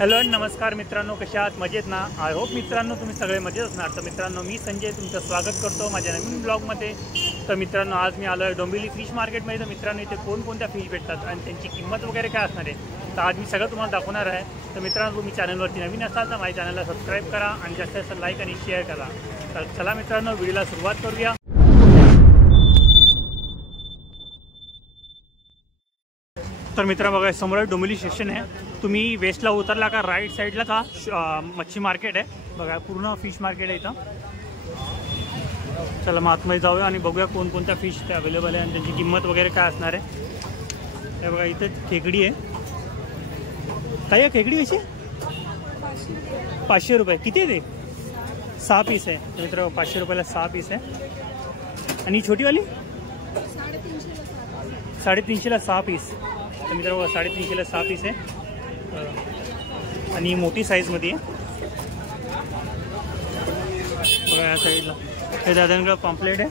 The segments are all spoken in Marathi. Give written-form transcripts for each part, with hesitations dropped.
हॅलो नमस्कार मित्रांनो, कशा आहात? मजेत ना? आय होप मित्रांनो तुम्ही सगळे मजेत असणार। तर मित्रांनो मी संजय तुमचं स्वागत करतो माझ्या नवीन ब्लॉगमध्ये। तर मित्रांनो आज मी आलो आहे डोंबिवली फिश मार्केटमध्ये। तर मित्रांनो इथे कोणकोणत्या फिश भेटतात आणि त्यांची किंमत वगैरे काय असणार आहे तर आज मी सगळं तुम्हाला दाखवणार आहे। तर मित्रांनो तुम्ही चॅनलवरती नवीन असाल तर माझ्या चॅनलला सबस्क्राईब करा आणि जास्तीत जास्त लाईक आणि शेअर करा। तर चला मित्रांनो व्हिडिओला सुरुवात करूया। तर मित्रांनो बघा समोर डोंबिवली स्टेशन आहे। तुम्ही वेस्टला उतरला का राईट साईडला का मच्छी मार्केट आहे बघा, पूर्ण फिश मार्केट आहे इथं। चला मग आतमध्ये जाऊया आणि बघूया कोणकोणत्या फिश ते अवेलेबल आहे आणि त्यांची किंमत वगैरे काय असणार आहे। हे बघा इथे खेकडी आहे। काय आहे खेकडी कशी? 500 रुपये। किती आहे ते? 6 पीस आहे। तर मित्रांनो 500 रुपयाला 6 पीस आहे। आणि छोटीवाली 350ला 6 पीस। तर मित्रांनो 350ला 6 पीस आहे आणि मोठी साईजमध्ये आहे बघा। या साईडला हे दादांकडे पॉम्पलेट आहे।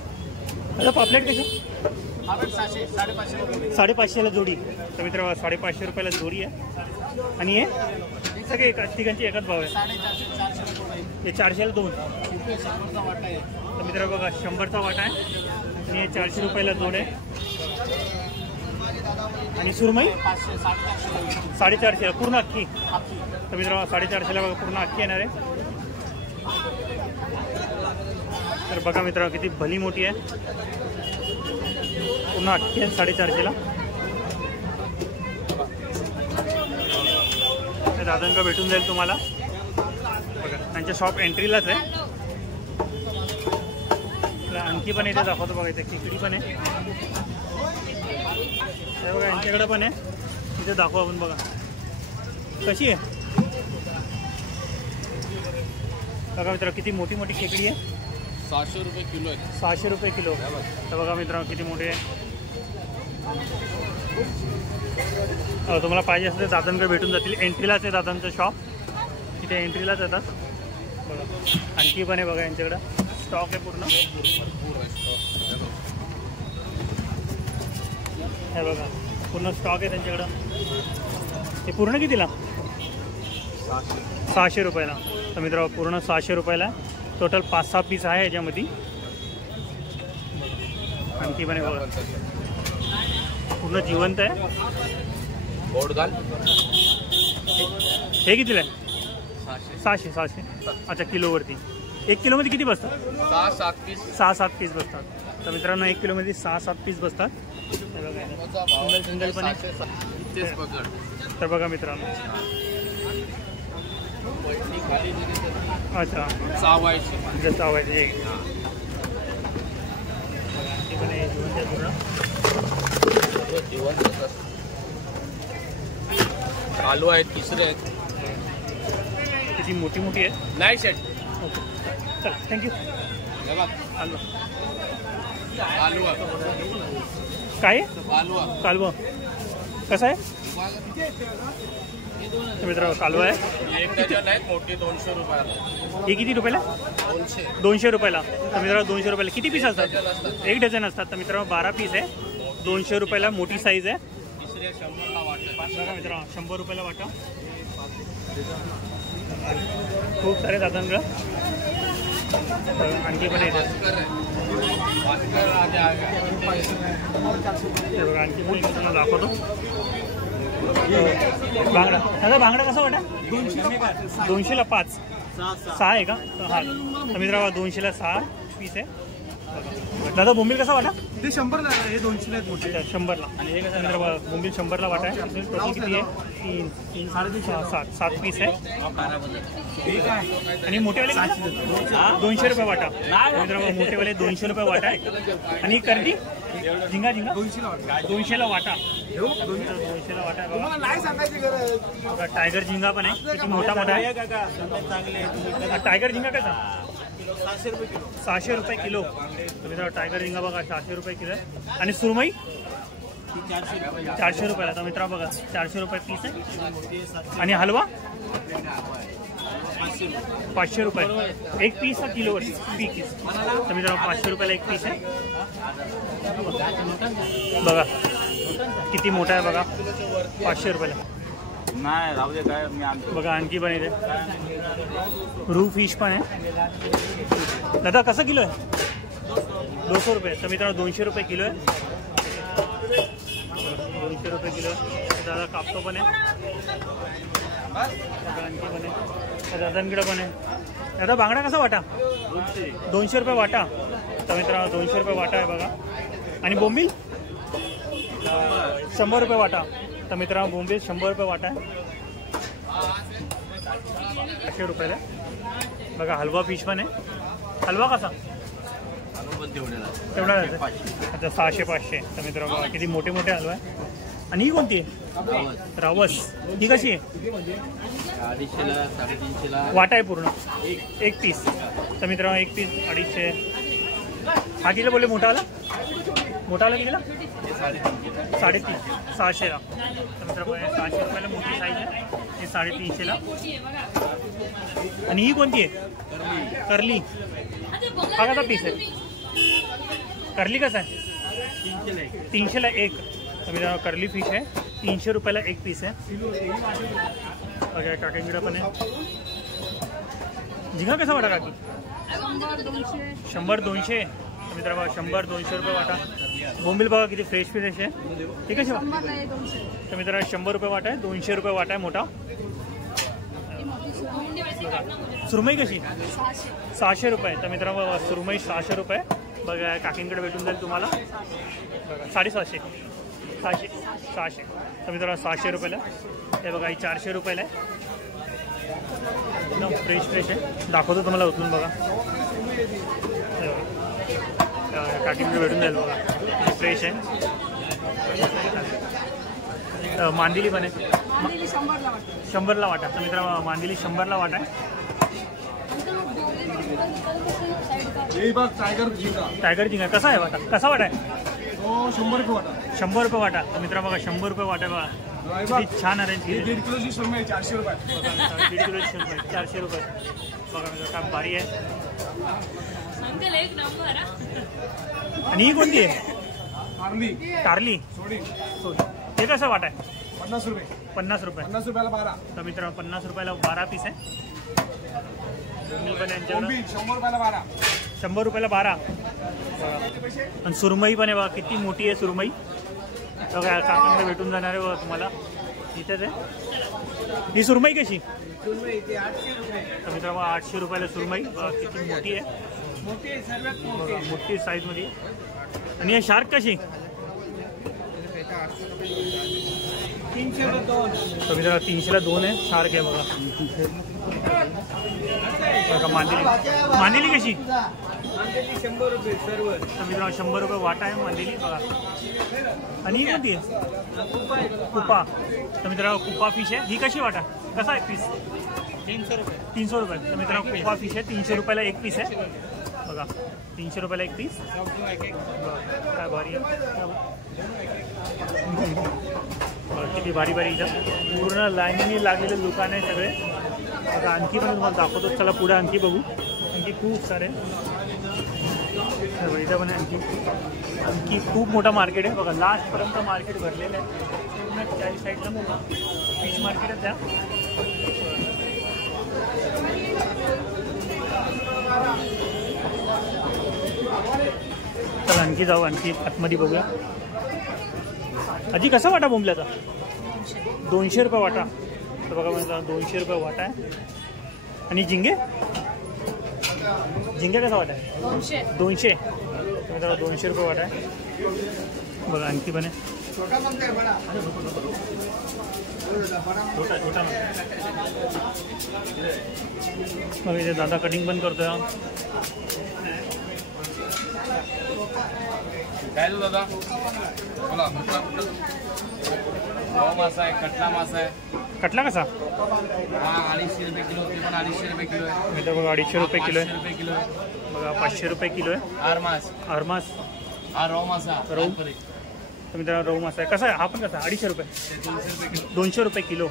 आता पॉम्पलेट कशी? 550ला जोडी। तर मित्रांनो 550 रुपयाला जोडी आहे आणि हे सगळे तिघांची एकच भाव आहे। हे 400ला 2। तर मित्रांनो बघा 100चा वाटा आहे आणि हे 400 रुपयाला जोड आहे। आणि सुरमई 450 पूर्ण अख्खी। तर मित्रांनो 450ला बघा पूर्ण अख्खी येणार आहे। तर बघा मित्रांनो किती भली मोठी आहे, पूर्ण अख्खी आहे 450ला। दादांका भेटून जाईल तुम्हाला बघा, त्यांच्या शॉप एंट्रीलाच आहे। आणखी पण इथे दाखवतो बघा, इथे खेकडी पण आहे हे बघा, यांच्याकडे पण आहे इथे दाखवू आपण बघा कशी आहे बघा मित्रांनो किती मोठी मोठी खेकडी आहे। 600 रुपये किलो आहे। 600 रुपये किलो। तर बघा मित्रांनो किती मोठी आहे। तुम्हाला पाहिजे असेल तर दादांकडे भेटून जातील। एंट्रीलाच आहे दादांचं शॉप, तिथे एंट्रीलाच येतात बघा। आणखी पण आहे बघा यांच्याकडं स्टॉक आहे पूर्ण हे बघा, पूर्ण स्टॉक आहे त्यांच्याकडं। हे पूर्ण कितीला? 600 रुपयाला। तर मित्रांनो पूर्ण 600 रुपयाला। टोटल 5-6 पीस आहे याच्यामध्ये। आणखी पण आहे बघा, पूर्ण जिवंत आहे। हे कितीला आहे? 600। अच्छा किलोवरती। 1 किलोमध्ये किती बसतात? 6-7 पीस बसतात। तर मित्रांनो 1 किलोमध्ये 6-7 पीस बसतात। सिंगल पण आहे। तर बघा मित्रांनो अच्छा चावायचे आलू आहेत, तिसरे आहेत, किती मोठी मोठी आहे। नाही सेट। ओके चल थँक्यू। आलू काय आलू कालवा कसा आहे? मित्रांनो कालवा आहे। एक डझन आहेत मोठी 200 रुपयाला। हे किती रुपयाला? 200 रुपयाला। तर मित्रांनो 200 रुपयाला किती पीस असतात? 1 डझन असतात। तर मित्रांनो 12 पीस आहे, 200 रुपयाला मोठी साईज आहे। तिसरे 100ला वाटा मित्रांनो 100 रुपयाला वाटा। खूप सारे दादांकडं आणखी पण येतात आणखी पण तुम्हाला दाखवतो। बांगडा दादा बांगडा कसा वाटा? 200ला 5 6 आहे का? हा तर मित्रांनो 200ला 6 पीस आहे। दादा बोंबील कसा वाटा? ते 100ला आहे, हे 200ला आहेत मोठे। 100ला। आणि हे कसं मित्रांनो बोंबील 100ला वाटा आहे। टोटल किती आहे? 3 3 7 पीस आहे। आणि मोठेवाले 200 रुपये वाटा। मित्रांनो मोठेवाले 200 रुपये वाटा आहे। आणि करडी झिंगा 200ला वाटा। 200ला वाटा आहे बघा। नाही सांगायची गरज। टायगर झिंगा पण आहे, किती मोठा मोठा आहे। टायगर झिंगा कसा? 600 रुपये किलो। तर मित्रांनो टायगर झिंगा बघा 600 रुपये किलो आहे। आणि सुरमई 400 रुपयाला। तर मित्रांनो बघा 400 रुपये पीस आहे। आणि हलवा 500 रुपये 1 पीस हा किलोवर पीस। तर मित्रांनो 500 रुपयाला 1 पीस आहे बघा, किती मोठा आहे बघा। 500 रुपयाला। नाही राहू दे काय मी आणतो. बघा आणखी पण इथे रू फिश पण आहे. दादा कसं किलो आहे? 200 रुपये. तर मित्रांनो 200 रुपये किलो आहे. 200 रुपये किलो आहे. दादा कापतो पण आहे. आणखी पण आहे. दादांकडे पण आहे. दादा बांगडा कसा वाटा? 200 रुपये वाटा. तर मित्रांनो 200 रुपये वाटा आहे बघा. आणि बोंबील 100 रुपये वाटा. तर मित्रांनो बोंबील 100 रुपये वाटा आहे. 100 रुपयाला बघा. हलवा फिश पण आहे. हलवा कसा? तेवढा जायचं. अच्छा 600-500. तर मित्रांनो बघा किती मोठे मोठे हलवा आहे. आणि ही कोणती आहे? रावस. ही कशी आहे? 250ला 350ला वाटा आहे पूर्ण. एक पीस. तर मित्रांनो एक पीस 250. हा किलो बोलले मोठा आला? मोठा आला कितीला? 350. 600ला. तर मित्रांनो 600 रुपयाला मोठी साईज आहे. हे 350ला. आणि ही कोणती आहे? करली. हा कसा पीस आहे? करली कसा आहे? 300ला एक. तर मित्रांनो करली फिश आहे. 300 रुपयाला एक पीस आहे. बघा काकींकडे पण आहे. झिंगा कसा वाटा काकी? 100-200. तर मित्रांनो 100-200 रुपये वाटा. बोंबील बघा किती फ्रेश फ्रेश आहे. ठीक आहे. तर मित्रांनो 100 रुपये वाटा आहे. 200 रुपये वाटा आहे मोठा. सुरमई कशी? 600 रुपये. तर मित्रांनो सुरमई 600 रुपये. बघा काकींकडे भेटून जाईल तुम्हाला. बघा 750. 600. तर मित्रांनो 600 रुपयाला. हे बघा ही 400 रुपयाला आहे. एकदम फ्रेश फ्रेश आहे. दाखवतो तुम्हाला उचलून बघा. काकींकडे भेटून जाईल बघा. फ्रेश आहे. मांदिली पण आहे. 100ला वाटा. तर मित्रांनो मांदिली 100ला वाटा आहे. टायगर झिंगा कसा आहे वाटा? कसा वाटा आहे? 100 रुपये वाटा. 100 रुपये वाटा. तर मित्रांनो बघा 100 रुपये वाटा बघा. किती छान अरेंज केली. 1.5 किलोची सुरमई 400 रुपये. 1.5 किलोची सुरमई 400 रुपये. बघा मित्रांनो काय भारी आहे. आणि ही कोणती आहे? कारली. सोडी. हे कसं वाटा आहे? 50 रुपये. 50 रुपये. 50 रुपयाला 12. तर मित्रांनो 50 रुपयाला 12 पीस आहे. पण यांच्याकडं 100 रुपयाला 12. 100 रुपयाला 12. आणि सुरमई पण आहे बघा. किती मोठी आहे सुरमई. बघा काकांकडे भेटून जाणार आहे बघा तुम्हाला. इथेच आहे. ही सुरमई कशी? तर मित्रांनो 800 रुपयाला सुरमई. किती मोठी आहे. बघा मोठी साईजमध्ये. आणि हे शार्क कशी? 300ला 2. तर मित्रांनो 300ला 2 आहे. शार्क आहे बघा. बघा मांदेली कशी? 100 रुपये सर्व. तर मित्रांनो 100 रुपये वाटा आहे मांदेली बघा. आणि ही कोणती आहे? कुपा. तर मित्रांनो कुपा फिश आहे. ही कशी वाटा? कसा आहे पीस? 300 रुपये. 300 रुपये. तर मित्रांनो कुपा फिश आहे. 300 रुपयाला एक पीस आहे बघा. 300 रुपयाला एक पीस. काय भारी आहे. किती भारी भारी इथं पूर्ण लाईनीने लागलेले दुकान आहे सगळे. आता आणखी पण तुम्हाला दाखवतो. चला पुढे आणखी बघू. आणखी खूप सारे इथं पण आणखी खूप मोठा मार्केट आहे बघा. लास्टपर्यंत मार्केट भरलेलं आहे. पूर्ण चारी साईडला मोठा फिश मार्केट आहे. त्या चला आणखी जाऊ. आणखी आतमध्ये बघूया. आजी कसा वाटा बोंबल्याचा? 200 रुपये वाटा. तर बघा म्हणजे 200 रुपये वाटा आहे. आणि झिंगे कसा वाटा आहे? 200. तर 200 रुपये वाटा आहे बघा. आणखी पण आहे. छोटा मग इथे दादा कटिंग पण करतोय. काय तू दादा बोला. मासा आहे. कटला मासा आहे. कटला कसा? हा 250 रुपये किलो. ते पण 250 रुपये किलो आहे. इथं बघा 250 रुपये किलो आहे. 500 रुपये किलो आहे. बघा 500 रुपये किलो आहे. आरमास. हा रो मासा. रोहू. तर मित्रांनो रोहू मासा आहे. कसा आहे? हा पण कसा? 250 रुपये. 200 रुपये किलो.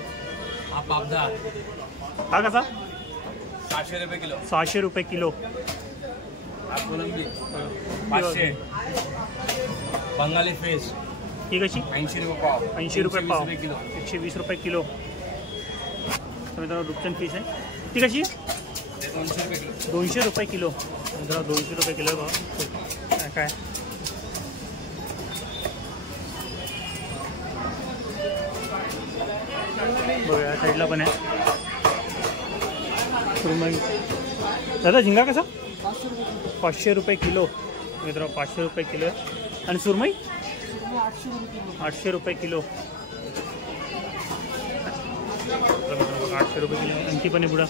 हा पापदा. हा कसा? 600 रुपये किलो. 600 रुपये किलो. हा कोलंबी 500. बंगाली फिश ही कशी? 80 रुपये पाव. 80 रुपये पाव. 120 रुपये किलो. 120 रुपये किलो. तर मित्रांनो रुपचंद फिश आहे. ती कशी आहे? 200 रुपये किलो. मित्रांनो 200 रुपये किलो आहे बघा. काय बघा या साईडला पण आहे सुरमई. दादा झिंगा कसा? 500 रुपये किलो. मित्रांनो 500 रुपये किलो आहे. आणि सुरमई 800 रुपये किलो. 800 रुपये किलो. आणखी पण आहे बुडा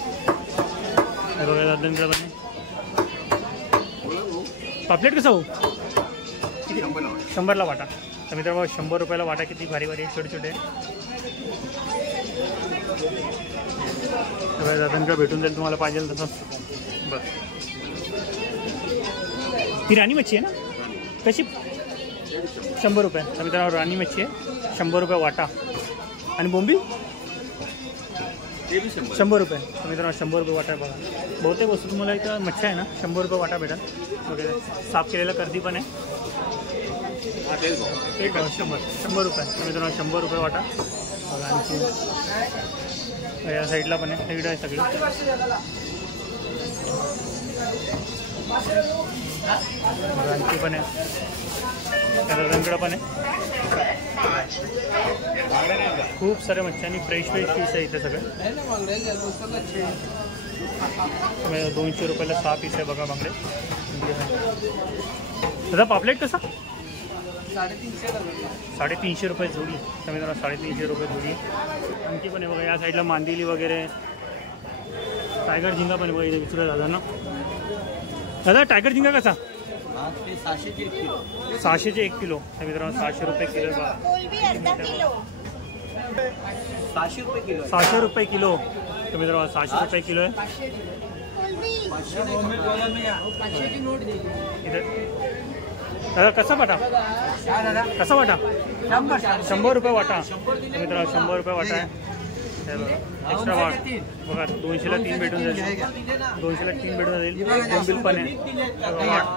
बघा दादांकडे पण आहे. पापलेट कसं हो? 100ला वाटा. तर मित्रांनो 100 रुपयाला वाटा. किती भारी भारी छोटे छोटे दादांकडे भेटून जाईल तुम्हाला पाहिजे तसं. बस ती राणी मच्छी आहे ना? कशी? 100 रुपये. तर मित्रांनो राणी मच्छी आहे 100 रुपये वाटा. आणि बोंबील 100 रुपये. तर मित्रांनो 100 रुपये वाटा आहे बघा. बहुतेक वस्तू तुम्हाला इथं मच्छी आहे ना 100 रुपये वाटा भेटेल वगैरे. साफ केलेला कर्दी पण आहे. एक 100 रुपये. तर मित्रांनो 100 रुपये वाटा बघा. आणखी या साईडला पण आहे. साईड आहे सगळी. आणखी पण आहे दादांकडं पण आहे. खूप सारे मच्छी आणि फ्रेश फ्रेश पीस आहे इथे सगळे. 200 रुपयाला 6 पीस आहे बघा बांगडे. दादा पापलेट कसा? 350 रुपये जोडी. तर मित्रांनो 350 रुपये जोडी. आणखी पण आहे बघा या साईडला मांदेली वगैरे. टायगर झिंगा पण आहे बघा इथे. विचारूया दादा. दादा टायगर झिंगा कसा? 600चे 1 किलो. तर मित्रांनो 600 रुपये किलो बघा. 600 रुपये किलो. तर मित्रांनो 600 रुपये किलो आहे इथे. दादा कसा वाटा? कसा वाटा? 100 रुपये वाटा. तर मित्रांनो 100 रुपये वाटा आहे. एक्स्ट्रा वाट बघा 200ला 3 भेटून जाईल. 200ला 3 भेटून जाईल. बोंबील पण आहे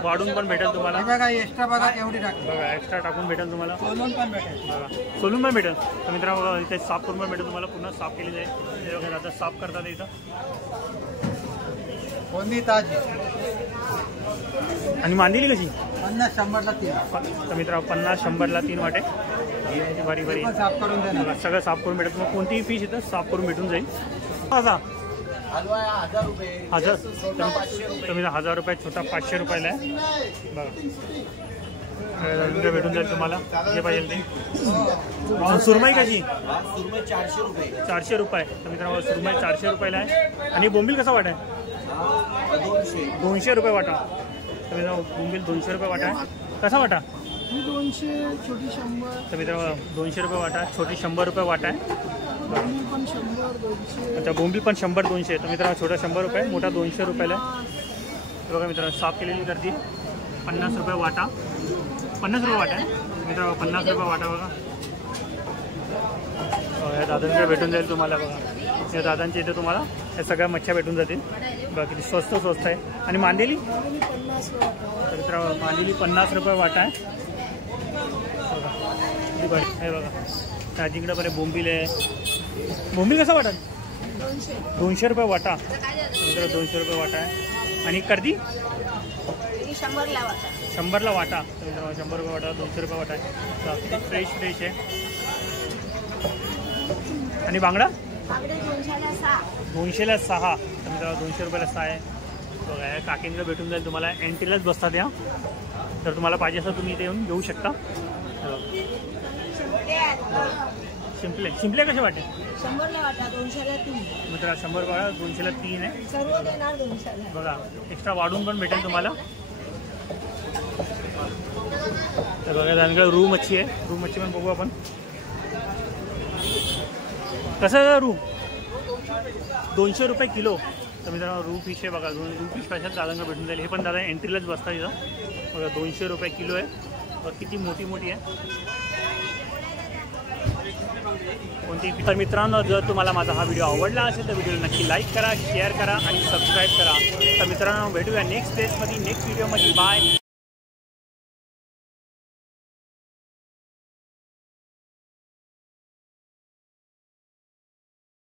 वाढून पण भेटेल तुम्हाला. बघा एक्स्ट्रा टाकून भेटेल तुम्हाला. बघा सोलून पण भेटेल. तर मित्रांनो बघा इथे साफ करून पण भेटेल तुम्हाला. पुन्हा साफ केली जाईल. ते बघा आता साफ करतात इथं. आणि मांदेली कशी? 50-100ला 3. तर मित्रांनो 50-100ला 3 वाटे. बारी बारी सगळं साफ करून भेटेल. मग कोणतीही पीस इथं साफ करून भेटून जाईल. हजार. तर मी 1000 रुपये. छोटा 500 रुपयाला आहे बघा. भेटून जाईल तुम्हाला जे पाहिजे ते. सुरमई कशी? 400 रुपये. तर मित्रांनो सुरमई 400 रुपयाला आहे. आणि बोंबील कसा वाटा आहे? 200 रुपये वाटा. तर मित्रांनो बोंबील 200 रुपये वाटा आहे. कसा वाटा? 200, छोटी 100. तर मित्रांनो 200 रुपये वाटा. छोटी 100 रुपये वाटा आहे. अच्छा बोंबील पण 100-200. तर मित्रांनो छोटा 100 रुपये. मोठा 200 रुपयाला आहे. बघा मित्रांनो साफ केलेली गर्दी. 50 रुपये वाटा. 50 रुपये वाटा आहे मित्रांनो. 50 रुपये वाटा बघा. या दादांकडे भेटून जाईल तुम्हाला बघा. या दादांच्या इथे तुम्हाला या सगळ्या मच्छ्या भेटून जातील बघा. किती स्वस्त आहे. आणि मांदेली? तर मित्रांनो मांदेली 50 रुपये वाटा आहे बघा. हे बघा ताजीकडे बरे बोंबील आहे. बोंबील कसा वाटा? 200 रुपये वाटा. मित्रांनो 200 रुपये वाटा आहे. आणि कर्दी 100ला वाटा. तर मित्रांनो 100 रुपये वाटा. 200 रुपये वाटा आहे. किती फ्रेश आहे. आणि बांगडा 200ला 6. तर मित्रांनो 200 रुपयाला 6 आहे बघा. या काकींकडे भेटून जाईल तुम्हाला. एंट्रीलाच बसतात या. तर तुम्हाला पाहिजे असं तुम्ही इथे येऊन घेऊ शकता. शिंपले कसे वाटे? 100ला वाटा. 200ला 3. मित्र 100 रुपये 200ला 3 आहे. सर्व देणार 200ला बघा एक्स्ट्रा वाढून पण भेटेल तुम्हाला. तर बघा त्यानंतर रू मच्छी आहे. रू मच्छी पण बघू आपण कसं. रू 200 रुपये किलो. तर मित्रांनो रू फिश आहे बघा. रू फिश कशात दादांना भेटून जाईल. हे पण दादा एंट्रीलाच बसतात इथं बघा. 200 रुपये किलो आहे. किती मोठी मोठी आहे कोणती. तर मित्रांनो जर तुम्हाला माझा हा व्हिडिओ आवडला असेल तर व्हिडिओला नक्की लाईक करा, शेअर करा आणि सबस्क्राईब करा. तर मित्रांनो भेटूया नेक्स्ट प्लेसमध्ये नेक्स्ट व्हिडिओमध्ये. बाय.